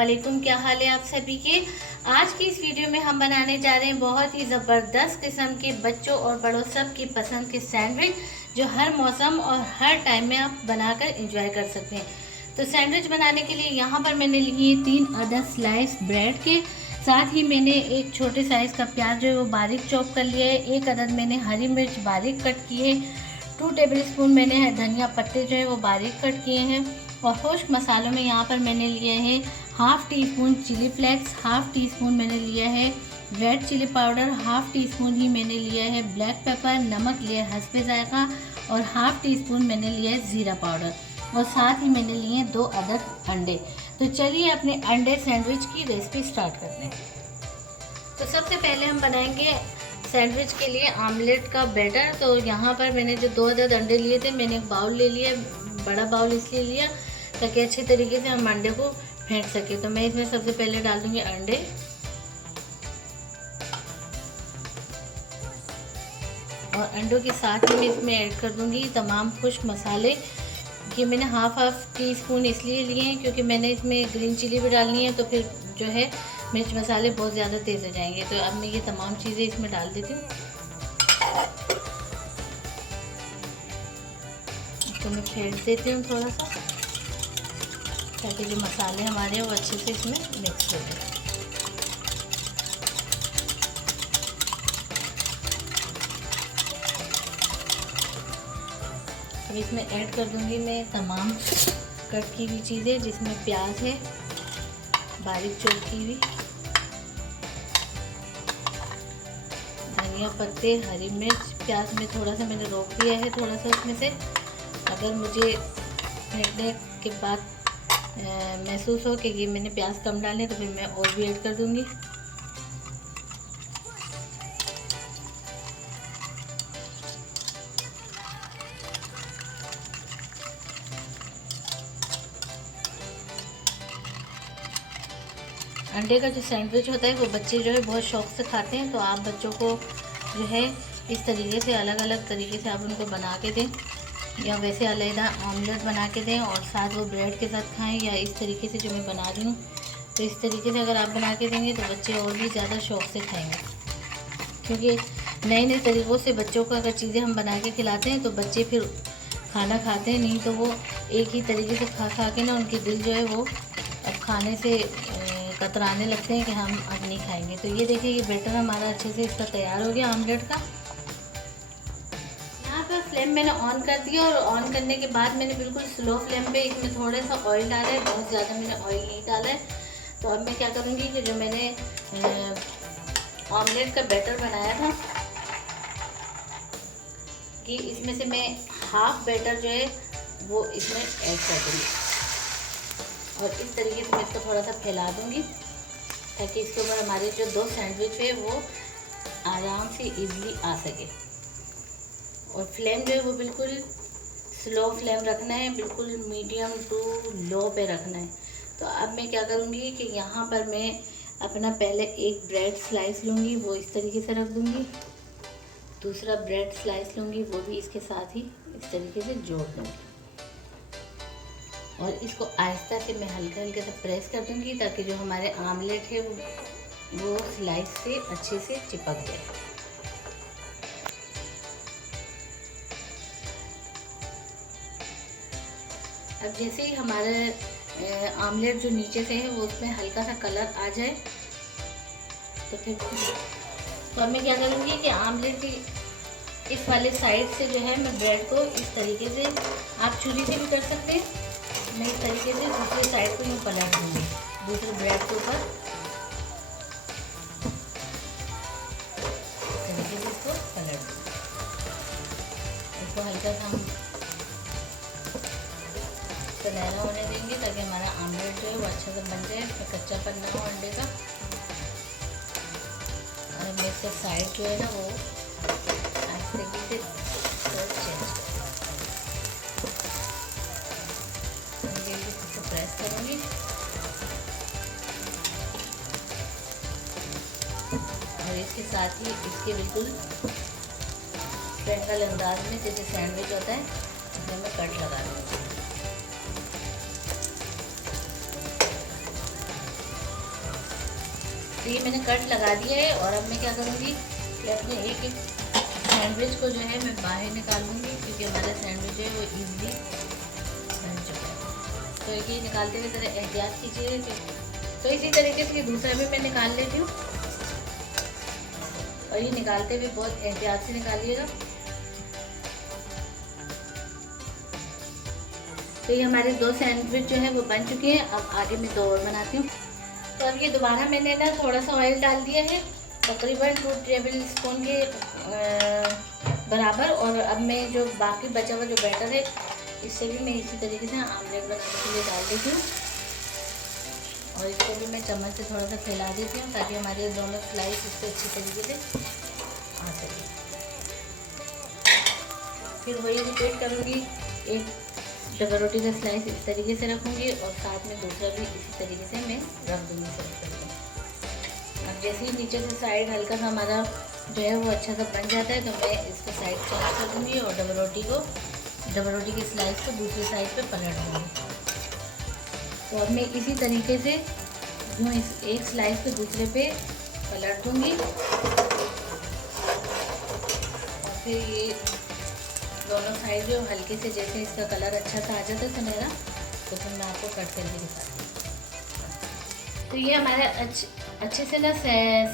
वालेकुम। क्या हाल है आप सभी के। आज की इस वीडियो में हम बनाने जा रहे हैं बहुत ही ज़बरदस्त किस्म के बच्चों और बड़ों सब की पसंद के सैंडविच, जो हर मौसम और हर टाइम में आप बनाकर एंजॉय कर सकते हैं। तो सैंडविच बनाने के लिए यहाँ पर मैंने लिए 3 अदद स्लाइस ब्रेड के, साथ ही मैंने एक छोटे साइज़ का प्याज जो है वो बारीक चॉप कर लिया है। 1 अदद मैंने हरी मिर्च बारीक कट की है। 2 टेबल स्पून मैंने धनिया पत्ते जो है वो बारीक कट किए हैं। और खुश्क मसालों में यहाँ पर मैंने लिए हैं half teaspoon chilli flakes, half teaspoon मैंने लिया है red chilli powder, half teaspoon ही मैंने लिया है ब्लैक पेपर, नमक लिया है हस्बे जायका और हाफ़ टी स्पून मैंने लिया है ज़ीरा पाउडर, और साथ ही मैंने लिए हैं 2 अदद अंडे। तो चलिए अपने अंडे सैंडविच की रेसिपी स्टार्ट करते हैं। तो सबसे पहले हम बनाएंगे सैंडविच के लिए आमलेट का बैटर। तो यहाँ पर मैंने जो 2 अदद अंडे लिए थे, मैंने एक बाउल ले लिया, बड़ा बाउल इसलिए लिया ताकि अच्छी तरीके से हम अंडे को फेंट सके। तो मैं इसमें सबसे पहले डाल दूंगी अंडे, और अंडों के साथ ही मैं इसमें ऐड कर दूंगी तमाम खुश्क मसाले। कि मैंने हाफ टी स्पून इसलिए लिए हैं क्योंकि मैंने इसमें ग्रीन चिली भी डालनी है, तो फिर जो है मिर्च मसाले बहुत ज़्यादा तेज़ हो जाएंगे। तो अब मैं ये तमाम चीज़ें इसमें डाल देती हूँ। इसको मैं फेंट देती हूँ थोड़ा सा, ताकि जो मसाले हमारे हैं वो अच्छे से इसमें मिक्स हो जाए। अब इसमें ऐड कर दूंगी मैं तमाम कट की हुई चीज़ें, जिसमें प्याज है बारीक चॉप की हुई, धनिया पत्ते, हरी मिर्च। प्याज में थोड़ा सा मैंने रोक दिया है, थोड़ा सा इसमें से। अगर मुझे फेंटने के बाद महसूस हो कि ये मैंने प्याज कम डाले तो फिर मैं और भी ऐड कर दूंगी। अंडे का जो सैंडविच होता है वो बच्चे जो है बहुत शौक से खाते हैं। तो आप बच्चों को जो है इस तरीके से अलग अलग तरीके से आप उनको बना के दें, या वैसे अलग ऑमलेट बना के दें और साथ वो ब्रेड के साथ खाएं, या इस तरीके से जो मैं बना रही हूँ। तो इस तरीके से अगर आप बना के देंगे तो बच्चे और भी ज़्यादा शौक से खाएंगे, क्योंकि नए नए तरीक़ों से बच्चों को अगर चीज़ें हम बना के खिलाते हैं तो बच्चे फिर खाना खाते हैं। नहीं तो वो एक ही तरीके से खा खा के ना उनके दिल जो है वो अब खाने से कतराने लगते हैं कि हम अब नहीं खाएंगे। तो ये देखिए ये बैटर हमारा अच्छे से इसका तैयार हो गया आमलेट का। यहाँ पर फ्लेम मैंने ऑन कर दिया, और ऑन करने के बाद मैंने बिल्कुल स्लो फ्लेम पे इसमें थोड़ा सा ऑयल डाला है, बहुत ज़्यादा मैंने ऑयल नहीं डाला है। तो अब मैं क्या करूँगी कि जो मैंने ऑमलेट का बैटर बनाया था कि इसमें से मैं हाफ बैटर जो है वो इसमें ऐड कर दूँगी, और इस तरीके से मैं इसको थोड़ा सा फैला दूँगी ताकि इसके ऊपर हमारे जो 2 सैंडविच है वो आराम से इजीली आ सके। और फ्लेम जो है वो बिल्कुल स्लो फ्लेम रखना है, बिल्कुल मीडियम टू लो पे रखना है। तो अब मैं क्या करूँगी कि यहाँ पर मैं अपना पहले एक ब्रेड स्लाइस लूँगी, वो इस तरीके से रख दूँगी। दूसरा ब्रेड स्लाइस लूँगी, वो भी इसके साथ ही इस तरीके से जोड़ दूँगी, और इसको आहिस्ता से मैं हल्के हल्के से प्रेस कर दूँगी ताकि जो हमारे आमलेट है वो स्लाइस से अच्छे से चिपक जाए। अब जैसे ही हमारा आमलेट जो नीचे से है वो उसमें हल्का सा कलर आ जाए तो फिर तो अब मैं क्या करूँगी कि आमलेट की इस वाले साइड से जो है मैं ब्रेड को इस तरीके से, आप छुरी से भी कर सकते हैं, मैं इस तरीके से दूसरे साइड को यूँ पलट दूँगी दूसरे ब्रेड के ऊपर, इस तरीके से इसको पलट दूँगी। इसको हल्का सा हम सुनहरा होने देंगे ताकि हमारा आमलेट जो है वो अच्छा से बन जाए, इसमें कच्चापन ना हो अंडे का। और मैं इसका साइड जो है ना वो इस तरीके से चेंज इसको प्रेस करूँगी, और इसके साथ ही इसके बिल्कुल ट्रायंगल अंदाज में जैसे सैंडविच होता है इसमें मैं कट लगा दूँगी। तो ये मैंने कट लगा दिया है और अब मैं क्या करूँगी कि अपने एक एक सैंडविच को जो है मैं बाहर निकाल लूँगी, क्योंकि हमारा सैंडविच है वो ईज़िली बन चुका है। तो ये निकालते हुए ज़रा एहतियात कीजिए। तो इसी तरीके से ये दूसरा भी मैं निकाल लेती हूँ, और ये निकालते हुए बहुत एहतियात से निकालिएगा। तो ये हमारे 2 सैंडविच जो है वो बन चुके हैं। अब आगे मैं 2 और बनाती हूँ। तो अब ये दोबारा मैंने ना थोड़ा सा ऑयल डाल दिया है, तकरीबन 2 टेबल स्पून के बराबर। और अब मैं जो बाकी बचा हुआ जो बैटर है, इससे भी मैं इसी तरीके से आमलेट बनाने के लिए डाल देती हूँ। और इसको भी मैं चम्मच से थोड़ा सा फैला देती हूँ, ताकि हमारे दोनों स्लाइस इससे अच्छी तरीके से आ सके। फिर वही रिपीट करूँगी, एक डबल रोटी का स्लाइस इस तरीके से रखूँगी और साथ में दूसरा भी इसी तरीके से मैं रख दूँगी सर्व करके। अब जैसे ही नीचे से साइड हल्का सा हमारा जो है वो अच्छा सा बन जाता है, तो मैं इसको साइड चेंज कर दूँगी और डबल रोटी की स्लाइस को दूसरी साइड पे पलट दूँगी। तो अब मैं इसी तरीके से यूँ इस एक स्लाइस को दूसरे पे पलट दूँगी, और फिर ये दोनों साइड जो हल्के से जैसे इसका कलर अच्छा सा आ जाता है सुनहरा, तो फिर मैं आपको कट करके दिखाती हूँ। तो ये हमारे अच्छे से ना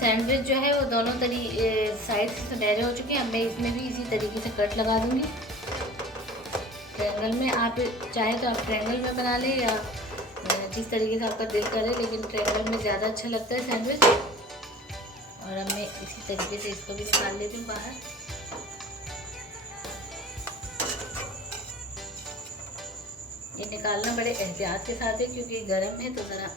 सैंडविच जो है वो दोनों साइड से सुनहरे हो चुके हैं। अब मैं इसमें भी इसी तरीके से कट लगा दूँगी। ट्रायंगल में आप चाहे तो आप ट्रायंगल में बना लें, या जिस तरीके से आपका दिल करे, लेकिन ट्रायंगल में ज़्यादा अच्छा लगता है सैंडविच। और अब मैं इसी तरीके से इसको भी निकाल लेती हूँ बाहर। ये निकालना बड़े एहतियात के साथ है, क्योंकि गर्म है। तो ज़रा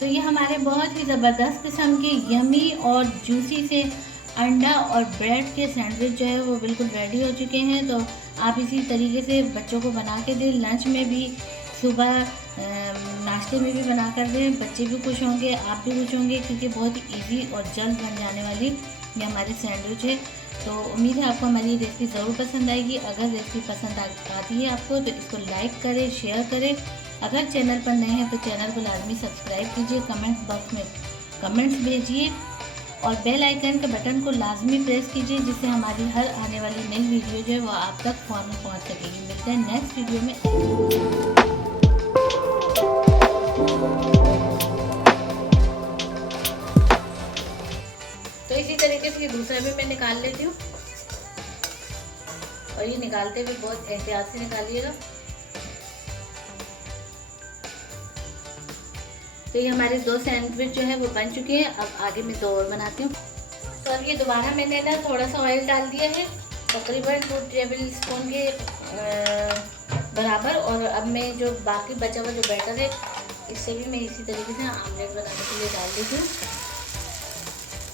तो ये हमारे बहुत ही ज़बरदस्त किस्म के यमी और जूसी से अंडा और ब्रेड के सैंडविच जो है वो बिल्कुल रेडी हो चुके हैं। तो आप इसी तरीके से बच्चों को बना के दें, लंच में भी, सुबह नाश्ते में भी बना कर दें। बच्चे भी खुश होंगे, आप भी खुश होंगे, क्योंकि बहुत इजी और जल्द बन जाने वाली ये हमारी सैंडविच है। तो उम्मीद है आपको हमारी रेसिपी ज़रूर पसंद आएगी। अगर रेसिपी पसंद आती है आपको, तो इसको लाइक करें, शेयर करें। अगर चैनल पर नए हैं तो चैनल को लाजमी सब्सक्राइब कीजिए, कमेंट बॉक्स में कमेंट्स भेजिए और बेल आइकन के बटन को लाजमी प्रेस कीजिए, जिससे हमारी हर आने वाली नई वीडियो जो है वो आप तक फ़ौरन पहुंच सकेगी। मिलते हैं नेक्स्ट वीडियो में। तो इसी तरीके से ये दूसरा भी मैं निकाल लेती हूँ, और ये निकालते हुए बहुत एहतियात से निकालिएगा। तो ये हमारे 2 सैंडविच जो है वो बन चुके हैं। अब आगे मैं 2 और बनाती हूँ। तो अब ये दोबारा मैंने ना थोड़ा सा ऑयल डाल दिया है, तकरीबन 2 टेबल स्पून के बराबर। और अब मैं जो बाकी बचा हुआ जो बैटर है, इससे भी मैं इसी तरीके से आमलेट बनाने के लिए डाल देती हूँ।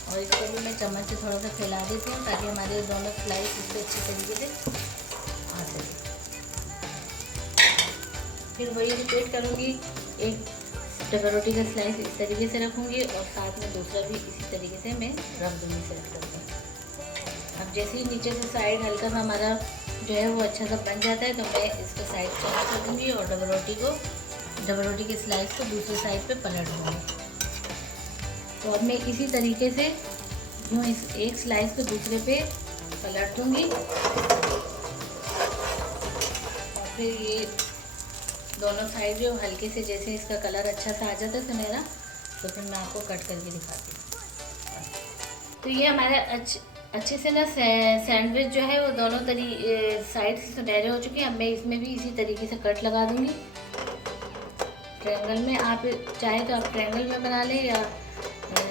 और इसको भी मैं चम्मच से थोड़ा सा फैला देती हूँ, ताकि हमारे दोनों स्लाइस इससे अच्छी तरीके से आ सके। फिर वही रिपीट करूँगी, एक डबल रोटी का स्लाइस इस तरीके से रखूँगी और साथ में दूसरा भी इसी तरीके से मैं रख दूँगी सेट करके। अब जैसे ही नीचे से साइड हल्का सा हमारा जो है वो अच्छा सा बन जाता है, तो मैं इसको साइड चेंज कर दूँगी और डबल रोटी के स्लाइस को दूसरी साइड पे पलट दूँगी। तो अब मैं इसी तरीके से यूँ इस एक स्लाइस को दूसरे पे पलट दूँगी, और फिर ये दोनों साइड जो हल्के से जैसे इसका कलर अच्छा सा आ जाता है सुनहरा, तो फिर मैं आपको कट करके दिखाती हूँ। तो ये हमारा अच्छे से ना सैंडविच जो है वो दोनों साइड से सुनहरे हो चुके हैं। अब मैं इसमें भी इसी तरीके से कट लगा दूँगी। ट्रायंगल में आप चाहे तो आप ट्रायंगल में बना लें, या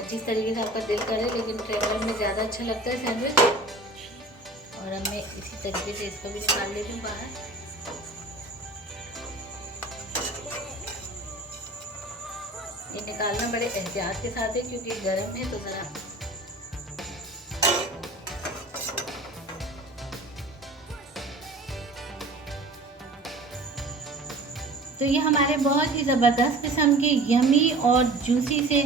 जिस तरीके से आपका दिल करे, लेकिन ट्रायंगल में ज़्यादा अच्छा लगता है सैंडविच। और अब मैं इसी तरीके से इसको भी निकाल लेती हूँ बाहर। ये निकालना बड़े एहतियात के साथ है, क्योंकि गर्म है। तो ज़रा तो ये हमारे बहुत ही ज़बरदस्त किस्म के यमी और जूसी से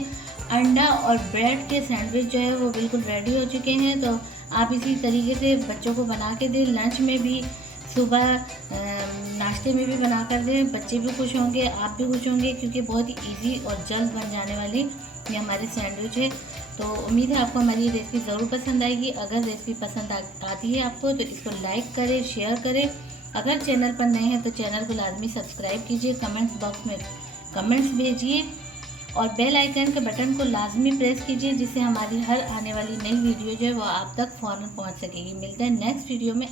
अंडा और ब्रेड के सैंडविच जो है वो बिल्कुल रेडी हो चुके हैं। तो आप इसी तरीके से बच्चों को बना के दें, लंच में भी, सुबह नाश्ते में भी बना कर दें, बच्चे भी खुश होंगे, आप भी खुश होंगे, क्योंकि बहुत ही इजी और जल्द बन जाने वाली ये हमारी सैंडविच है। तो उम्मीद है आपको हमारी ये रेसिपी ज़रूर पसंद आएगी। अगर रेसिपी पसंद आती है आपको तो इसको लाइक करें, शेयर करें। अगर चैनल पर नए हैं तो चैनल को लाजमी सब्सक्राइब कीजिए, कमेंट्स बॉक्स में कमेंट्स भेजिए और बेल आइकन के बटन को लाजमी प्रेस कीजिए, जिससे हमारी हर आने वाली नई वीडियो जो है वो आप तक फ़ौरन पहुंच सकेगी। मिलते हैं नेक्स्ट वीडियो में।